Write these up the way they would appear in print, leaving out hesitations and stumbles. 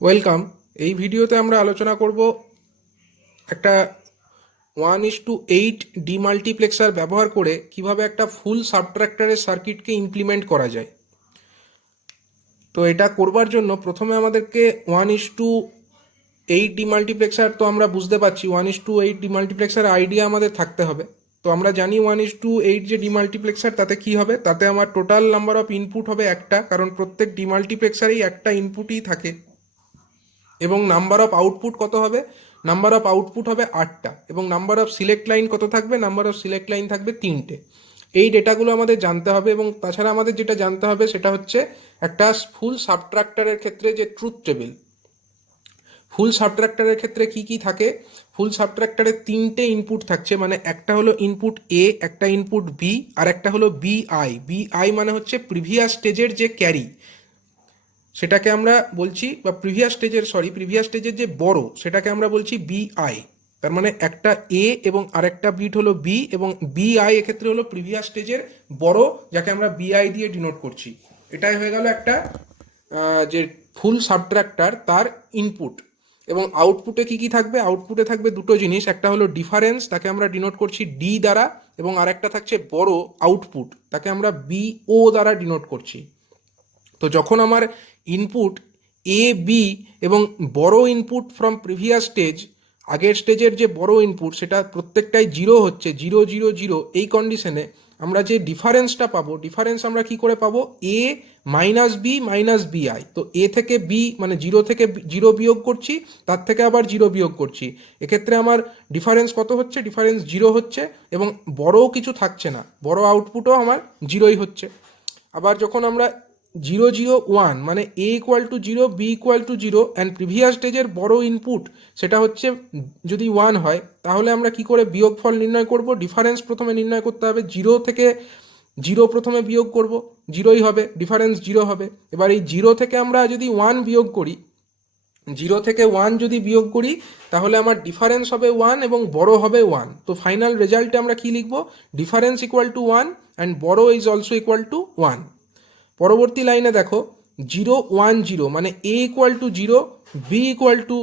Welcome. এই ভিডিওতে আমরা আলোচনা করব একটা 1:8 ডিমাল্টিপ্লেক্সার ব্যবহার করে কিভাবে একটা ফুল সাবট্রাক্টরের সার্কিটকে ইমপ্লিমেন্ট করা যায়। তো এটা করবার জন্য প্রথমে আমাদেরকে 1:8 ডিমাল্টিপ্লেক্সার, তো আমরা বুঝতে পারছি 1:8 ডিমাল্টিপ্লেক্সার আইডিয়া আমাদের থাকতে হবে। তো আমরা জানি 1:8 যে ডিমাল্টিপ্লেক্সার তাতে কি হবে, তাতে আমার টোটাল নাম্বার অফ ইনপুট হবে একটা, কারণ প্রত্যেক ডিমাল্টিপ্লেক্সারেই একটা ইনপুটই থাকে। এবং নাম্বার অফ আউটপুট কত হবে? নাম্বার অফ আউটপুট হবে 8টা। এবং নাম্বার অফ সিলেক্ট লাইন কত থাকবে? নাম্বার অফ সিলেক্ট লাইন থাকবে 3টে। এই ডেটাগুলো আমাদের জানতে হবে। এবং তাছাড়া আমাদের যেটা জানতে হবে সেটা হচ্ছে একটা ফুল সাবট্রাক্টরের ক্ষেত্রে যে ট্রুথ টেবিল। ফুল সাবট্রাক্টরের ক্ষেত্রে কি কি থাকে? ফুল সাবট্রাক্টরে 3টে ইনপুট থাকছে, মানে একটা হলো ইনপুট এ, একটা ইনপুট বি, আর একটা হলো বিআই। বিআই মানে হচ্ছে প্রিভিয়াস স্টেজের যে ক্যারি, সেটাকে আমরা বলছি, বা প্রিভিয়াস স্টেজের যে বড়, সেটাকে আমরা বলছি বিআই। তার মানে একটা এ এবং আরেকটা বিট হলো বি, এবং বিআই এক্ষেত্রে হলো প্রিভিয়াস স্টেজের বড়, যাকে আমরা বিআই দিয়ে ডিনোট করছি। এটাই হয়ে গেল একটা যে ফুল সাবট্রাক্টর তার ইনপুট। এবং আউটপুটে কি কি থাকবে? আউটপুটে থাকবে দুটো জিনিস, একটা হলো ডিফারেন্স, তাকে আমরা ডিনোট করছি ডি দ্বারা, এবং আরেকটা থাকছে বড় আউটপুট, তাকে আমরা বিও দ্বারা ডিনোট করছি। তো যখন আমার ইনপুট এ বি এবং বড় ইনপুট ফ্রম প্রিভিয়াস স্টেজ, আগের স্টেজের যে বড় ইনপুট সেটা প্রত্যেকটাই জিরো হচ্ছে, 0 0 0, এই কন্ডিশনে আমরা যে ডিফারেন্সটা পাবো, ডিফারেন্স আমরা কি করে পাবো? এ মাইনাস বি মাইনাস বিআই। তো এ থেকে বি মানে 0 থেকে 0 বিয়োগ করছি, তার থেকে আবার 0 বিয়োগ করছি। এক্ষেত্রে আমার ডিফারেন্স কত হচ্ছে? ডিফারেন্স 0 হচ্ছে, এবং বড়ও কিছু থাকছে না, বড় আউটপুটও আমার 0ই হচ্ছে। আবার যখন আমরা 0 0 1 মানে A equal to 0, B equal to 0, and previous স্টেজের বড় ইনপুট সেটা হচ্ছে যদি 1 হয়, তাহলে আমরা কি করে বিয়োগফল নির্ণয় করব? ডিফারেন্স প্রথমে নির্ণয় করতে হবে। 0 থেকে 0 প্রথমে বিয়োগ করব, 0ই হবে, ডিফারেন্স 0 হবে। এবার এই 0 থেকে আমরা যদি 1 বিয়োগ করি, 0 থেকে 1 যদি বিয়োগ করি, তাহলে আমার ডিফারেন্স হবে 1 এবং বড় হবে 1। তো ফাইনাল রেজাল্টে আমরা কি লিখব? Difference equal to 1 and borrow is also equal to 1। পরবর্তী লাইনে দেখো, 0 1 0 মানে A equal to 0, B equal to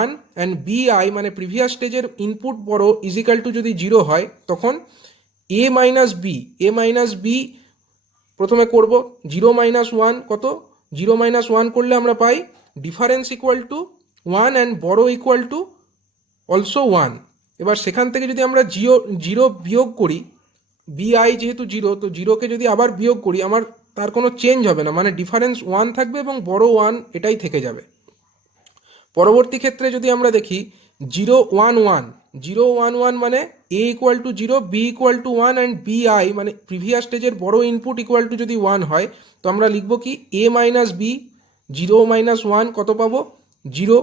1, and B I মানে প্রিভিয়াস স্টেজের ইনপুট বড় ইজিক্যাল টু যদি 0 হয়, তখন এ মাইনাস বি প্রথমে করব। 0 - 1 কত? 0 - 1 করলে আমরা পাই ডিফারেন্স ইকুয়াল টু 1 অ্যান্ড বড় ইকুয়াল টু অলসো 1। এবার সেখান থেকে যদি আমরা জিরো জিরো বিয়োগ করি, বিআই যেহেতু 0, তো 0কে যদি আবার বিয়োগ করি, আমার তার কোনো চেঞ্জ হবে না, মানে ডিফারেন্স 1 থাকবে এবং বড় 1 এটাই থেকে যাবে। পরবর্তী ক্ষেত্রে যদি আমরা দেখি 0 1 1, 0 1 1 মানে A equal to 0, B equal to 1, and B I মানে প্রিভিয়াস স্টেজের বড় ইনপুট ইকুয়াল টু যদি 1 হয়, তো আমরা লিখব কি? এ মাইনাস বি, 0 - 1 কত পাবো? 0।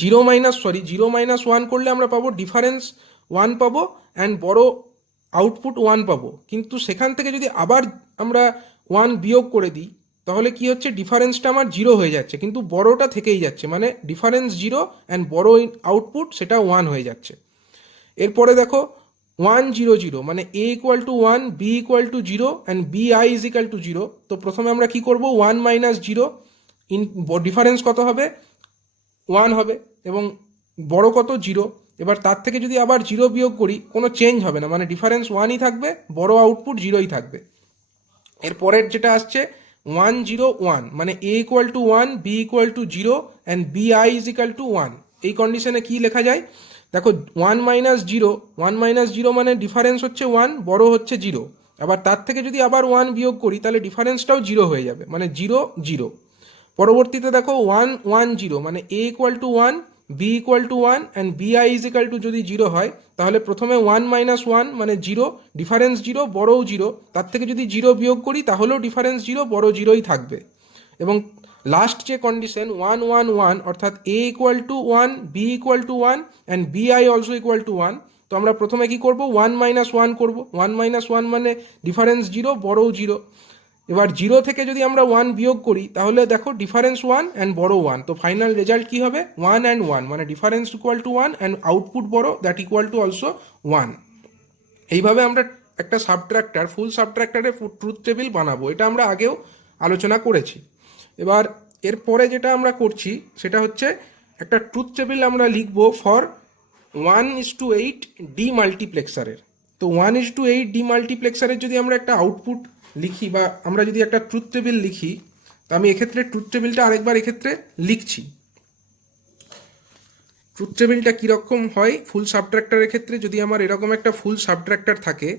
0 - 1 করলে আমরা পাবো ডিফারেন্স 1 পাবো, অ্যান্ড বড় আউটপুট 1 পাবো। কিন্তু সেখান থেকে যদি আবার আমরা 1 বিয়োগ করে দিই, তাহলে কি হচ্ছে? ডিফারেন্সটা আমার 0 হয়ে যাচ্ছে, কিন্তু বড়টা থেকেই যাচ্ছে, মানে ডিফারেন্স 0 অ্যান্ড বড় আউটপুট সেটা 1 হয়ে যাচ্ছে। এরপরে দেখো 1 0 0 মানে A equal to 1, B equal to 0, and B I is equal to 0। তো প্রথমে আমরা কি করব? 1 - 0, ডিফারেন্স কত হবে? 1 হবে, এবং বড় কত? 0। এবার তার থেকে যদি আবার 0 বিয়োগ করি, কোনো চেঞ্জ হবে না, মানে ডিফারেন্স 1ই থাকবে, বড় আউটপুট 0ই থাকবে। এরপরের যেটা আসছে 1 0 1 মানে A equal to 1, B equal to 0, and B I is equal to 1। এই কন্ডিশনে কি লেখা যায়? দেখো 1 - 0 মানে ডিফারেন্স হচ্ছে 1, বড় হচ্ছে 0। আবার তার থেকে যদি আবার 1 বিয়োগ করি, তাহলে ডিফারেন্সটাও 0 হয়ে যাবে, মানে 0 0। পরবর্তীতে দেখো 1 1 0 মানে A equal to 1, B equal to 1, and B I is equal to যদি 0 হয়, তাহলে প্রথমে 1 - 1 মানে 0, ডিফারেন্স 0, বড়ও 0। তার থেকে যদি 0 বিয়োগ করি, তাহলেও ডিফারেন্স 0, বড় 0ই থাকবে। এবং লাস্ট যে কন্ডিশন 1 1 1, অর্থাৎ A equal to 1, B equal to 1, and B I also equal to 1। তো আমরা প্রথমে কি করব? 1 - 1 করব। 1 - 1 মানে ডিফারেন্স 0, বড়ও 0। এবার 0 থেকে যদি আমরা 1 বিয়োগ করি, তাহলে দেখো ডিফারেন্স 1 অ্যান্ড বড় 1। তো ফাইনাল রেজাল্ট কি হবে? 1 and 1 মানে difference equal to 1 and output বড়, দ্যাট ইকুয়াল টু অলসো 1। এইভাবে আমরা একটা ফুল সাবট্রাক্টরের ট্রুথ টেবিল বানাবো। এটা আমরা আগেও আলোচনা করেছি। এবার এরপরে যেটা আমরা করছি সেটা হচ্ছে একটা ট্রুথ টেবিল আমরা লিখবো ফর 1:8 ডিমাল্টিপ্লেক্সারের। তো 1:8 ডিমাল্টিপ্লেক্সারের যদি আমরা একটা আউটপুট লিখি বা আমরা যদি একটা ট্রুথ টেবিল লিখি, তো আমি এক্ষেত্রে ট্রুথ টেবিলটা আরেকবার এক্ষেত্রে লিখছি। ট্রুথ টেবিলটা কীরকম হয়, ফুল সাবট্র্যাক্টারের ক্ষেত্রে যদি আমার এরকম একটা ফুল সাবট্র্যাক্টার থাকে,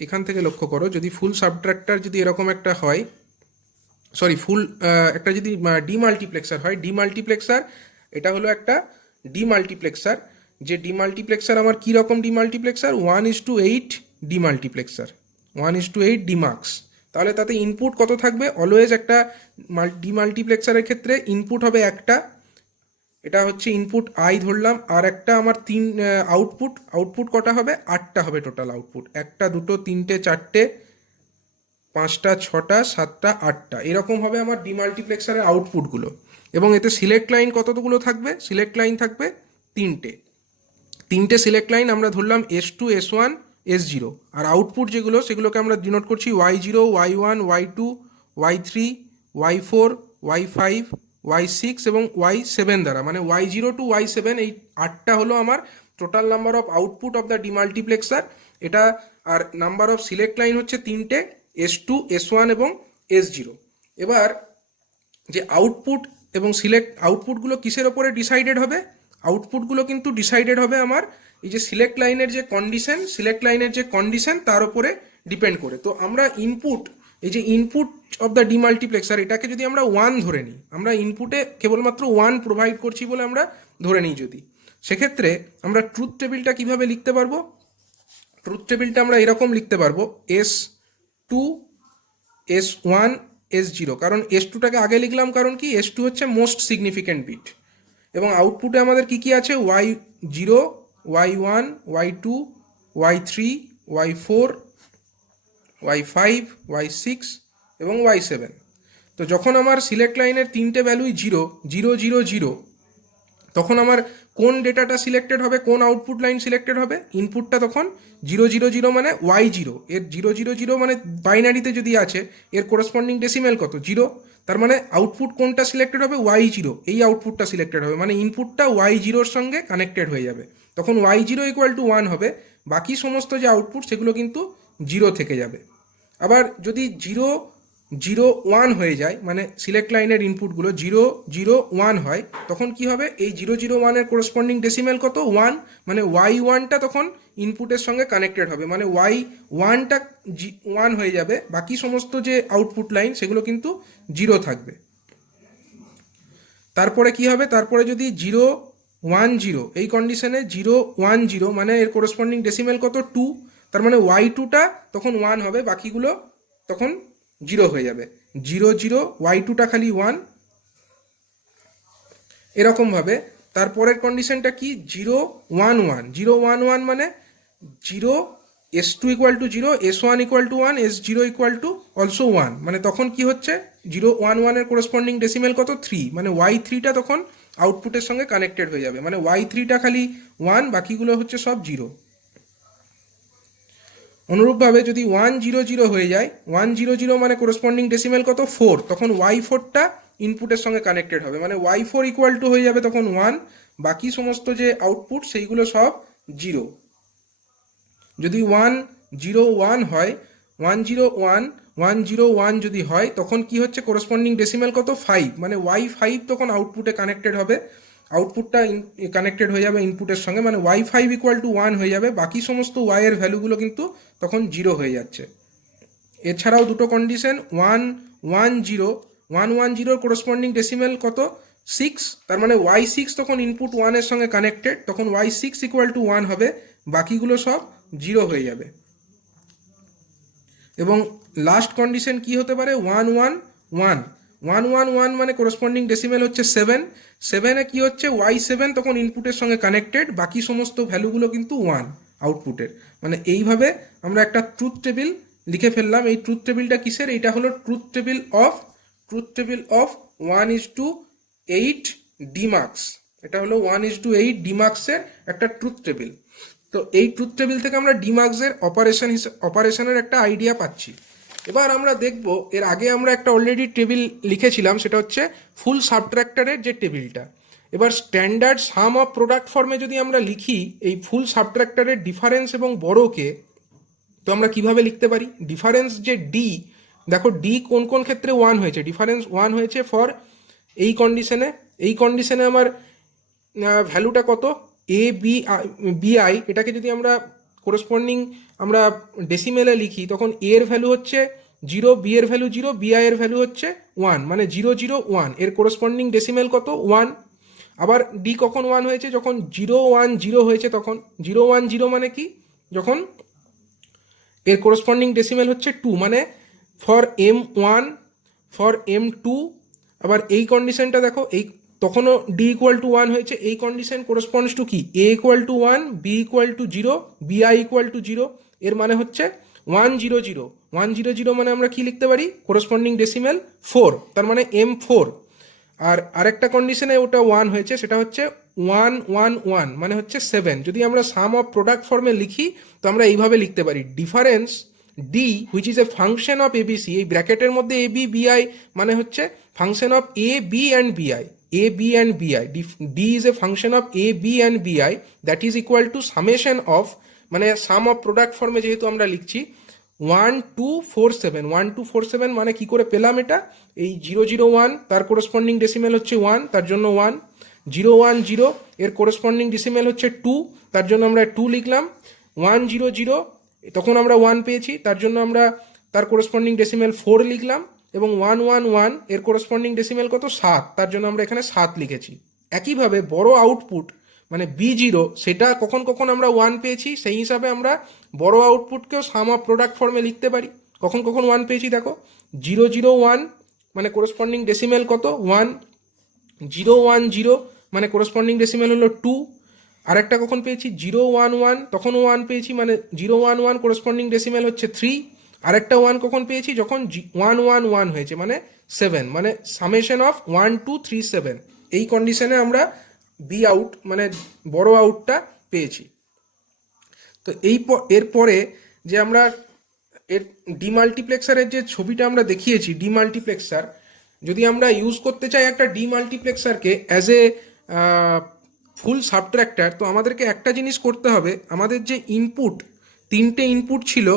এখান থেকে লক্ষ্য করো, যদি ফুল সাবট্র্যাক্টার যদি এরকম একটা হয়, সরি ফুল একটা যদি ডিমাল্টিপ্লেক্সার হয়, ডিমাল্টিপ্লেক্সার এটা হলো একটা ডিমাল্টিপ্লেক্সার। যে ডিমাল্টিপ্লেক্সার আমার কীরকম ডিমাল্টিপ্লেক্সার, 1:8 ডিমাল্টিপ্লেক্সার, 1:8 ডিমার্কস। তাহলে তাতে ইনপুট কত থাকবে, অলওয়েজ একটা ডিমাল্টিপ্লেক্সারের ক্ষেত্রে ইনপুট হবে একটা, এটা হচ্ছে ইনপুট আই ধরলাম, আর একটা আমার আউটপুট কটা হবে, 8টা হবে টোটাল আউটপুট, 1 2 3 4 5টা 6টা 7টা 8টা, এরকম হবে আমার ডিমাল্টিপ্লেক্সারের আউটপুটগুলো। এবং এতে সিলেক্ট লাইন কতগুলো থাকবে, সিলেক্ট লাইন থাকবে 3টে সিলেক্ট লাইন আমরা ধরলাম S2 S1 S0, আর আউটপুট যেগুলো সেগুলোকে আমরা ডিনোট করছি Y0 Y1 Y2 Y3 Y4 Y5 Y6 এবং Y7 দ্বারা, মানে Y0 to Y7, এই 8টা হলো আমার total number of output of the demultiplexer এটা। আর নাম্বার অফ সিলেক্ট লাইন হচ্ছে 3টে, S2 S1 এবং S0। এবার যে আউটপুট এবং আউটপুটগুলো কিসের ওপরে ডিসাইডেড হবে, আউটপুটগুলো কিন্তু ডিসাইডেড হবে আমার এই যে সিলেক্ট লাইনের যে কন্ডিশন তার উপরে ডিপেন্ড করে। তো আমরা এই যে ইনপুট অফ দ্য ডিমাল্টিপ্লেক্সার এটাকে যদি আমরা 1 ধরে নিই, আমরা ইনপুটে কেবলমাত্র 1 প্রোভাইড করছি বলে আমরা ধরে নিই যদি, সেক্ষেত্রে আমরা ট্রুথ টেবিলটা কিভাবে লিখতে পারবো, ট্রুথ টেবিলটা আমরা এরকম লিখতে পারবো S2 S1 S0, কারণ S2টাকে আগে লিখলাম কারণ কি, S2 হচ্ছে মোস্ট সিগনিফিক্যান্ট বিট। এবং আউটপুটে আমাদের কি আছে, Y0 Y1 Y2 Y3 Y4 Y5 Y6 এবং Y7। তো যখন আমার সিলেক্ট লাইনের 3টে ভ্যালুই 0 0 0 0, তখন আমার কোন ডেটাটা সিলেক্টেড হবে, কোন আউটপুট লাইন সিলেক্টেড হবে, ইনপুটটা তখন 0 0 0 মানে Y0, এর 0 0 0 মানে বাইনারিতে যদি আছে এর কোরসপন্ডিং ডেসিমেল কত, 0, তার মানে আউটপুট কোনটা সিলেক্টেড হবে, Y0, এই আউটপুটটা সিলেক্টেড হবে, মানে ইনপুটটা Y0-র সঙ্গে কানেক্টেড হয়ে যাবে, তখন Y0 = 1 হবে, বাকি সমস্ত যে আউটপুট সেগুলো কিন্তু 0 থেকে যাবে। আবার যদি 0 0 1 হয়ে যায়, মানে সিলেক্ট লাইনের ইনপুটগুলো 0 0 1 হয়, তখন কি হবে, এই 0 0 1 এর কোরসপন্ডিং ডেসিমেল কত, 1, মানে Y1টা তখন ইনপুটের সঙ্গে কানেক্টেড হবে, মানে Y1টা 1 হয়ে যাবে, বাকি সমস্ত যে আউটপুট লাইন সেগুলো কিন্তু 0 থাকবে। তারপরে কি হবে, তারপরে যদি 0 1 0, এই কন্ডিশনে 0 1 0 মানে এর কোরসপন্ডিং ডেসিমেল কত, 2, তার মানে Y2টা তখন 1 হবে, বাকিগুলো তখন 0 হয়ে যাবে, 0 0 Y2টা খালি 1, এরকমভাবে। তারপরের কন্ডিশনটা কি, 0 1 1, 0 1 1 মানে 0 S2 = 0 S1 = 1 S0 = also 1, মানে তখন কি হচ্ছে, 0 1 1 এর কোরসপন্ডিং ডেসিমেল কত, 3, মানে Y3টা তখন আউটপুটের সঙ্গে কানেক্টেড হয়ে যাবে, মানে Y3টা খালি 1, বাকিগুলো হচ্ছে সব 0। অনুরূপভাবে যদি 1 0 0 হয়ে যায়, 1 0 0 মানে কোরসপন্ডিং ডেসিমেল কত, 4, তখন Y4টা ইনপুটের সঙ্গে কানেক্টেড হবে, মানে Y4 = হয়ে যাবে তখন 1, বাকি সমস্ত যে আউটপুট সেইগুলো সব 0। যদি 1 0 1 হয়, 1 0 1 1 0 1 যদি হয়, তখন কি হচ্ছে, কোরসপন্ডিং ডেসিমেল কত, 5, মানে Y5 তখন আউটপুটে কানেক্টেড হবে, আউটপুটটা কানেক্টেড হয়ে যাবে ইনপুটের সঙ্গে, মানে Y5 = 1 হয়ে যাবে, বাকি সমস্ত Y এর ভ্যালুগুলো কিন্তু তখন 0 হয়ে যাচ্ছে। এছাড়াও দুটো কন্ডিশন, 1 1 0 1 1 0 কোরসপন্ডিং ডেসিমেল কত, 6, তার মানে Y6 তখন ইনপুট 1 এর সঙ্গে কানেক্টেড, তখন Y6 = 1 হবে, বাকিগুলো সব 0 হয়ে যাবে। এবং লাস্ট কন্ডিশন কি হতে পারে, 1 1 1 1 1 1 মানে কোরসপন্ডিং ডেসিমেল হচ্ছে 7, 7-এ কি হচ্ছে, Y7 তখন ইনপুটের সঙ্গে কানেক্টেড, বাকি সমস্ত ভ্যালুগুলো কিন্তু 1 আউটপুটের। মানে এইভাবে আমরা একটা ট্রুথ টেবিল লিখে ফেললাম। এই ট্রুথ টেবিলটা কিসের, এইটা হলো ট্রুথ টেবিল অফ 1:8 ডিমার্কস, এটা হলো 1:8 ডিমার্কসের একটা ট্রুথ টেবিল। তো এই ট্রুথ টেবিল থেকে আমরা ডিমার্কসের অপারেশনের একটা আইডিয়া পাচ্ছি। এবার আমরা দেখব, এর আগে আমরা একটা অলরেডি টেবিল লিখেছিলাম, সেটা হচ্ছে ফুল সাবট্রাক্টরের যে টেবিলটা। এবার স্ট্যান্ডার্ড সাম অফ প্রোডাক্ট ফর্মে যদি আমরা লিখি এই ফুল সাবট্রাক্টরের ডিফারেন্স এবং বড়কে, তো আমরা কিভাবে লিখতে পারি? ডিফারেন্স যে ডি, দেখো ডি কোন কোন ক্ষেত্রে ওয়ান হয়েছে। ডিফারেন্স ওয়ান হয়েছে ফর এই কন্ডিশনে আমার ভ্যালুটা কত, এ বি বিআই, এটাকে যদি আমরা কোরেসপন্ডিং আমরা ডেসিমেলে লিখি, তখন এ এর ভ্যালু হচ্ছে 0, বি এর ভ্যালু 0, বিআই এর ভ্যালু হচ্ছে 1, মানে 0 0 1, এর কোরেসপন্ডিং ডেসিমেল কত 1। আবার ডি কখন 1 হয়েছে? যখন 0 1 0 হয়েছে, তখন 0 1 0 মানে কি? যখন এর কোরেসপন্ডিং ডেসিমেল হচ্ছে 2, মানে ফর M1, ফর M2। আবার এই কন্ডিশনটা দেখো, এই তখনও ডি ইকুয়াল টু 1 হয়েছে। এই কন্ডিশন কোরেসপন্ডস টু কি? A equal to 1, B equal to 0, B I equal to 0। এর মানে হচ্ছে 1 0 0, 1 0 0 মানে আমরা কি লিখতে পারি? কোরেসপন্ডিং ডেসিমেল 4, তার মানে M4। আর আরেকটা কন্ডিশনে ওটা 1 হয়েছে, সেটা হচ্ছে 1 1 1, মানে হচ্ছে 7। যদি আমরা সাম অফ প্রোডাক্ট ফর্মে লিখি, তো আমরা এইভাবে লিখতে পারি, difference D which is a function of A B C, এই ব্র্যাকেটের মধ্যে এ বি বিআই মানে হচ্ছে function of A B and B I, A B and B I. D is a function of A B and B I that is equal to summation of, মানে sum of product ফর্মে যেহেতু আমরা লিখছি 1 2 4 7, 1 2 4 7, মানে কি করে পেলাম এটা? এই 0 0 1 তার কোরেসপন্ডিং ডেসিমেল হচ্ছে 1, তার জন্য 1। 0 1 0 এর কোরেসপন্ডিং ডেসিমেল হচ্ছে 2, তার জন্য আমরা 2 লিখলাম। 1 0 0 তখন আমরা 1 পেয়েছি, তার জন্য আমরা তার কোরেসপন্ডিং ডেসিমেল 4 লিখলাম। এবং 1 1 1 এর কোরেসপন্ডিং ডেসিমেল কত? 7, তার জন্য আমরা এখানে 7 লিখেছি। একইভাবে বড় আউটপুট মানে B0, সেটা কখন কখন আমরা 1 পেয়েছি, সেই হিসাবে আমরা বড় আউটপুটকেও সাম অফ প্রোডাক্ট ফর্মে লিখতে পারি। কখন কখন 1 পেয়েছি দেখো, 0 0 1 মানে কোরেসপন্ডিং ডেসিমেল কত? 1। 0 1 0 মানে কোরেসপন্ডিং ডেসিমেল হলো 2। আরেকটা কখন পেয়েছি? 0 1 1, তখনও 1 পেয়েছি, মানে 0 1 1 কোরেসপন্ডিং ডেসিমেল হচ্ছে 3। আরেকটা 1 কখন পেয়েছি? যখন 1 1 1 হয়েছে, মানে 7, মানে সামেশন অফ 1 2 3 7। এই কন্ডিশনে আমরা বি আউট মানে বড় আউটটা পেয়েছি। তো এরপরে যে আমরা এর ডিমাল্টিপ্লেক্সারের যে ছবিটা আমরা দেখিয়েছি, ডিমাল্টিপ্লেক্সার যদি আমরা ইউজ করতে চাই একটা ডিমাল্টিপ্লেক্সারকে অ্যাজ এ ফুল সাবট্র্যাক্টর, তো আমাদেরকে একটা জিনিস করতে হবে। আমাদের যে ইনপুট, তিনটে ইনপুট ছিল,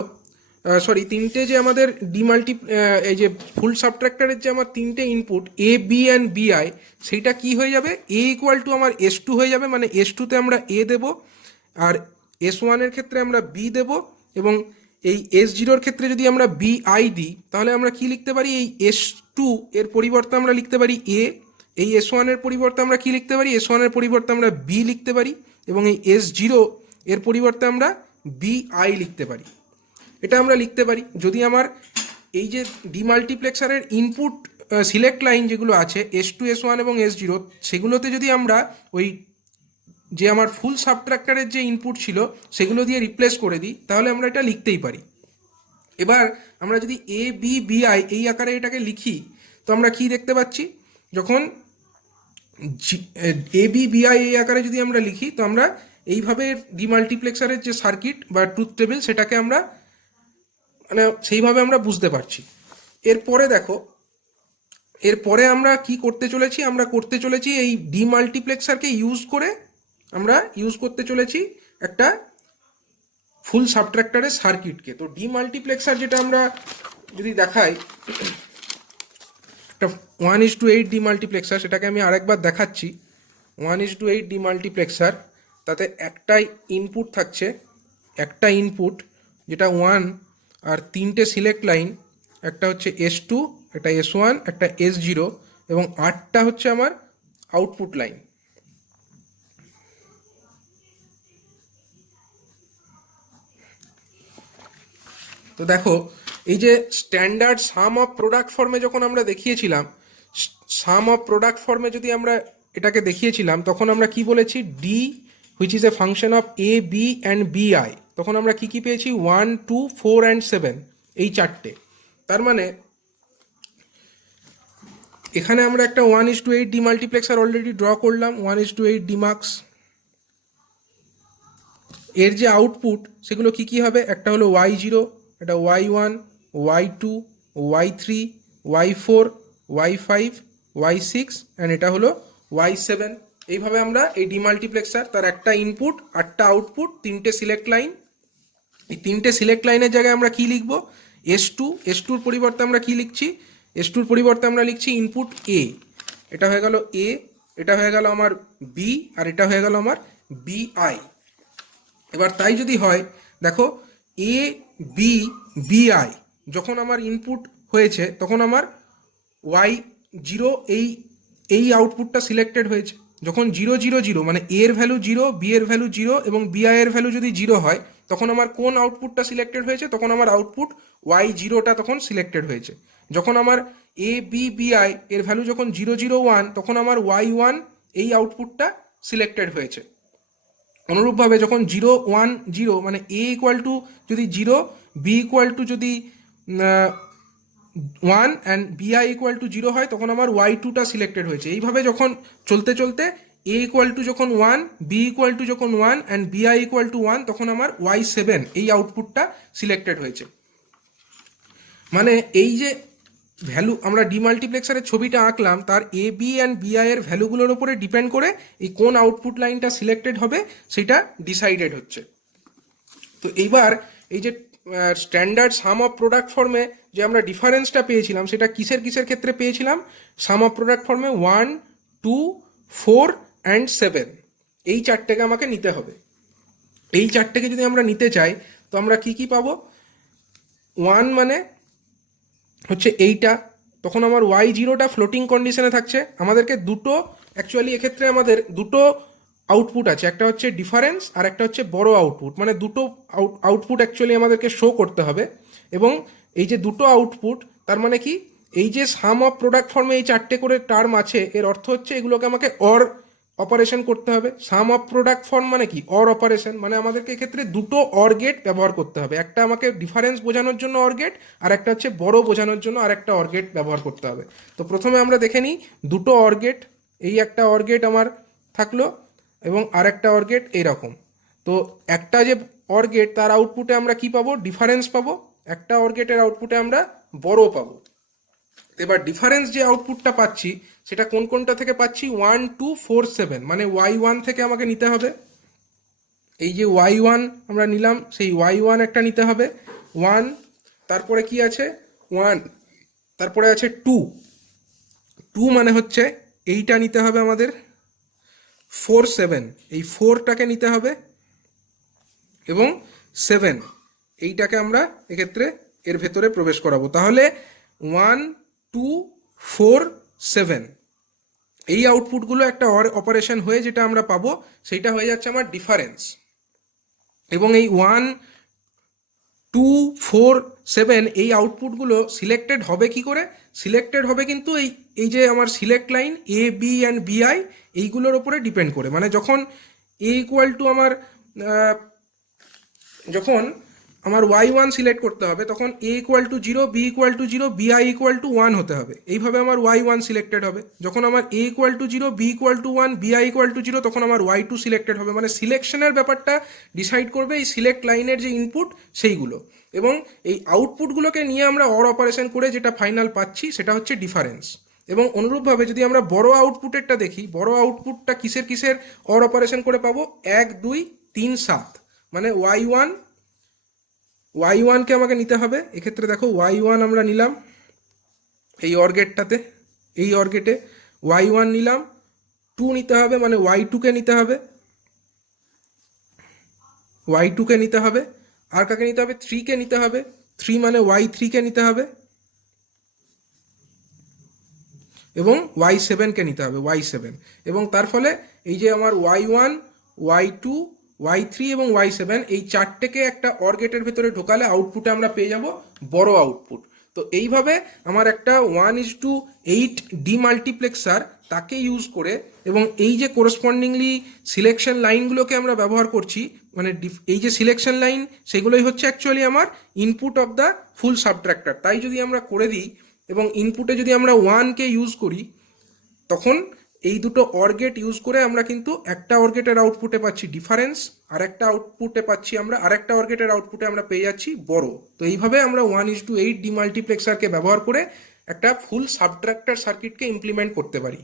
তিনটে যে আমাদের এই যে ফুল সাবট্র্যাক্টরের যে আমার তিনটে ইনপুট এ বি অ্যান্ড বিআই, সেইটা কি হয়ে যাবে? এ ইকুয়াল টু আমার S2 হয়ে যাবে, মানে S2তে আমরা এ দেব, আর S1-এর ক্ষেত্রে আমরা বি দেব, এবং এই S0-র ক্ষেত্রে যদি আমরা বিআই দিই, তাহলে আমরা কি লিখতে পারি? এই S2 এর পরিবর্তে আমরা লিখতে পারি এ, এই S1-এর পরিবর্তে আমরা কি লিখতে পারি? S1-এর পরিবর্তে আমরা বি লিখতে পারি, এবং এই S0 এর পরিবর্তে আমরা বিআই লিখতে পারি। এটা আমরা লিখতে পারি যদি আমার এই যে ডিমাল্টিপ্লেক্সারের ইনপুট সিলেক্ট লাইন যেগুলো আছে S2 S1 এবং S0, সেগুলোতে যদি আমরা ওই যে আমার ফুল সাবট্রাক্টরের যে ইনপুট ছিল সেগুলো দিয়ে রিপ্লেস করে দিই, তাহলে আমরা এটা লিখতেই পারি। এবার আমরা যদি এ বি বিআই এই আকারে এটাকে লিখি, তো আমরা কি দেখতে পাচ্ছি? যখন এ বি বিআই এই আকারে যদি আমরা লিখি, তো আমরা এইভাবে ডিমাল্টিপ্লেক্সারের যে সার্কিট বা ট্রুথ টেবিল, সেটাকে আমরা মানে সেইভাবে আমরা বুঝতে পারছি। এরপরে দেখো, এরপরে আমরা কি করতে চলেছি? আমরা করতে চলেছি এই ডিমাল্টিপ্লেক্সারকে ইউজ করে আমরা ইউজ করতে চলেছি একটা ফুল সাবট্রাক্টরের সার্কিটকে। তো ডিমাল্টিপ্লেক্সার যেটা আমরা যদি দেখাই, একটা 1:8 ডিমাল্টিপ্লেক্সার, সেটাকে আমি আরেকবার দেখাচ্ছি। 1:8 ডিমাল্টিপ্লেক্সার, তাতে একটাই ইনপুট থাকছে, একটা ইনপুট যেটা 1, আর তিনটে সিলেক্ট লাইন, একটা হচ্ছে S2, একটা S1, একটা S0, এবং 8টা হচ্ছে আমার আউটপুট লাইন। তো দেখো, এই যে স্ট্যান্ডার্ড সাম অফ প্রোডাক্ট ফর্মে যখন আমরা দেখিয়েছিলাম, সাম অফ প্রোডাক্ট ফর্মে যদি আমরা এটাকে দেখিয়েছিলাম, তখন আমরা কি বলেছি? D which is a function of A B and BI, তখন আমরা কি কি পেয়েছি? 1 2 4 অ্যান্ড 7, এই চারটে। তার মানে এখানে আমরা একটা 1:8 ডিমাল্টিপ্লেক্সার অলরেডি ড্র করলাম, 1:8 ডিমাক্স। এর যে আউটপুট সেগুলো কি কি হবে? একটা হলো Y0, একটা Y1, Y2, Y3, Y4, Y5, Y6 and এটা হলো Y7। এইভাবে আমরা এই ডিমাল্টিপ্লেক্সার, তার একটা ইনপুট, 8টা আউটপুট, 3টে সিলেক্ট লাইন, এই 3টে সিলেক্ট লাইনের জায়গায় আমরা কি লিখব? S2 পরিবর্তে আমরা কি লিখছি? S2 পরিবর্তে আমরা লিখছি ইনপুট A। এটা হয়ে গেল A, এটা হয়ে গেল আমার B, আর এটা হয়ে গেল আমার BI। এবার তাই যদি হয়, দেখো A B BI যখন আমার ইনপুট হয়েছে তখন আমার Y0 এই আউটপুটটা সিলেক্টেড হয়েছে। যখন 0 মানে A এর ভ্যালু 0, B এর ভ্যালু 0 এবং BI এর ভ্যালু যদি 0 হয় তখন আমার কোন আউটপুটটা সিলেক্টেড হয়েছে? তখন আমার আউটপুট Y0টা তখন সিলেক্টেড হয়েছে। যখন আমার A B BI এর ভ্যালু যখন 0 তখন আমার Y1 এই আউটপুটটা সিলেক্টেড হয়েছে। অনুরূপভাবে যখন 0 মানে A ইকুয়াল টু যদি 0, B ইকুয়াল টু যদি 1 অ্যান্ড BI ইকুয়াল টু 0 হয় তখন আমার Y2টা সিলেক্টেড হয়েছে। এইভাবে যখন চলতে চলতে A ইকুয়াল টু যখন 1, B ইকুয়াল টু যখন 1 অ্যান্ড BI ইকুয়াল টু 1 তখন আমার Y7 এই আউটপুটটা সিলেক্টেড হয়েছে। মানে এই যে ভ্যালু আমরা ডিমাল্টিপ্লেক্সারের ছবিটা আঁকলাম, তার A B অ্যান্ড BI এর ভ্যালুগুলোর উপরে ডিপেন্ড করে এই কোন আউটপুট লাইনটা সিলেক্টেড হবে সেটা ডিসাইডেড হচ্ছে। তো এইবার এই যে স্ট্যান্ডার্ড সাম অফ প্রোডাক্ট ফর্মে যে আমরা ডিফারেন্সটা পেয়েছিলাম সেটা কিসের কিসের ক্ষেত্রে পেয়েছিলাম? সাম অফ প্রোডাক্ট ফর্মে 1, 2, 4 অ্যান্ড 7 এই চারটেকে আমাকে নিতে হবে। এই চারটেকে যদি আমরা নিতে চাই তো আমরা কি কি পাবো? 1 মানে হচ্ছে এইটা, তখন আমার Y0টা ফ্লোটিং কন্ডিশনে থাকছে। আমাদেরকে দুটো, অ্যাকচুয়ালি এক্ষেত্রে আমাদের দুটো আউটপুট আছে, একটা হচ্ছে ডিফারেন্স আর একটা হচ্ছে বড় আউটপুট। মানে দুটো আউটপুট অ্যাকচুয়ালি আমাদেরকে শো করতে হবে। এবং এই যে দুটো আউটপুট, তার মানে কি, এই যে সাম অফ প্রোডাক্ট ফর্মে এই চারটে করে টার্ম আছে, এর অর্থ হচ্ছে এগুলোকে আমাকে অর অপারেশন করতে হবে। সাম অফ প্রোডাক্ট ফর্ম মানে কি? Or operation. মানে আমাদেরকে এক্ষেত্রে দুটো অর গেট ব্যবহার করতে হবে। একটা আমাকে ডিফারেন্স বোঝানোর জন্য অর গেট, আর একটা হচ্ছে বড় বোঝানোর জন্য আর একটা অর গেট ব্যবহার করতে হবে। তো প্রথমে আমরা দেখে নিই দুটো অর গেট। এই একটা অর গেট আমার থাকলো এবং আর একটা অর গেট এইরকম। তো একটা যে অর গেট তার আউটপুটে আমরা কি পাবো? ডিফারেন্স পাবো। একটা অর গেটের আউটপুটে আমরা বড় পাবো। এবার ডিফারেন্স যে আউটপুটটা পাচ্ছি সেটা কোন কোনটা থেকে পাচ্ছি? 1, 2, 4, 7 মানে Y1 থেকে আমাকে নিতে হবে। এই যে Y1 আমরা নিলাম, সেই Y1 একটা নিতে হবে 1, তারপরে কি আছে 1, তারপরে আছে 2 মানে হচ্ছে এইটা নিতে হবে আমাদের 4, 7 এই 4টাকে নিতে হবে, এবং 7 এইটাকে আমরা এক্ষেত্রে এর ভেতরে প্রবেশ করাবো। তাহলে 1, 2, 4, 7 এই আউটপুটগুলো একটা অপারেশন হয়ে যেটা আমরা পাবো সেইটা হয়ে যাচ্ছে আমার ডিফারেন্স। এবং এই 1, 2, 4, 7 এই আউটপুটগুলো সিলেক্টেড হবে কি করে? সিলেক্টেড হবে কিন্তু এই যে আমার select line A B and BI এইগুলোর ওপরে ডিপেন্ড করে। মানে যখন A ইকুয়াল টু আমার যখন আমার Y1 সিলেক্ট করতে হবে তখন A equal to 0, B equal to 0, BI equal to 1 হতে হবে। এইভাবে আমার Y1 সিলেক্টেড হবে। যখন আমার A equal to 0, B equal to 1, BI equal to 0 তখন আমার Y2 সিলেক্টেড হবে। মানে সিলেকশনের ব্যাপারটা ডিসাইড করবে এই সিলেক্ট লাইনের যে ইনপুট সেইগুলো, এবং এই আউটপুটগুলোকে নিয়ে আমরা অর অপারেশন করে যেটা ফাইনাল পাচ্ছি সেটা হচ্ছে ডিফারেন্স। এবং অনুরূপভাবে যদি আমরা বড় আউটপুটেরটা দেখি, বড় আউটপুটটা কিসের কিসের অর অপারেশন করে পাবো? 1, 2, 3, 7 মানে Y1কে আমাকে নিতে হবে। এক্ষেত্রে দেখো Y1 আমরা নিলাম এই অর গেটটাতে, এই অর গেটে Y1 নিলাম, 2 নিতে হবে মানে Y2কে নিতে হবে, Y2কে নিতে হবে। আর কাকে নিতে হবে? 3কে নিতে হবে, 3 মানে Y3কে নিতে হবে, এবং Y7কে নিতে হবে, Y7। এবং তার ফলে এই যে আমার Y1, Y2, Y3 এবং Y7 এই চারটেকে একটা অর গেটের ভেতরে ঢোকালে আউটপুটে আমরা পেয়ে যাব বড় আউটপুট। তো এইভাবে আমার একটা 1:8 ডিমাল্টিপ্লেক্সার তাকে ইউজ করে, এবং এই যে কোরসপন্ডিংলি সিলেকশন লাইনগুলোকে আমরা ব্যবহার করছি, মানে এই যে সিলেকশন লাইন সেগুলোই হচ্ছে অ্যাকচুয়ালি আমার input of the full subtractor. তাই যদি আমরা করে দিই এবং ইনপুটে যদি আমরা 1কে ইউজ করি তখন এই দুটো অর গেট ইউজ করে আমরা কিন্তু একটা অর গেটের আউটপুটে পাচ্ছি ডিফারেন্স, আর একটা আউটপুটে পাচ্ছি আমরা আরেকটা অর গেটের আউটপুটে আমরা পেয়ে যাচ্ছি বড়। তো এইভাবে আমরা 1:8 ডিমাল্টিপ্লেক্সারকে ব্যবহার করে একটা ফুল সাবট্রাক্টর সার্কিটকে ইমপ্লিমেন্ট করতে পারি।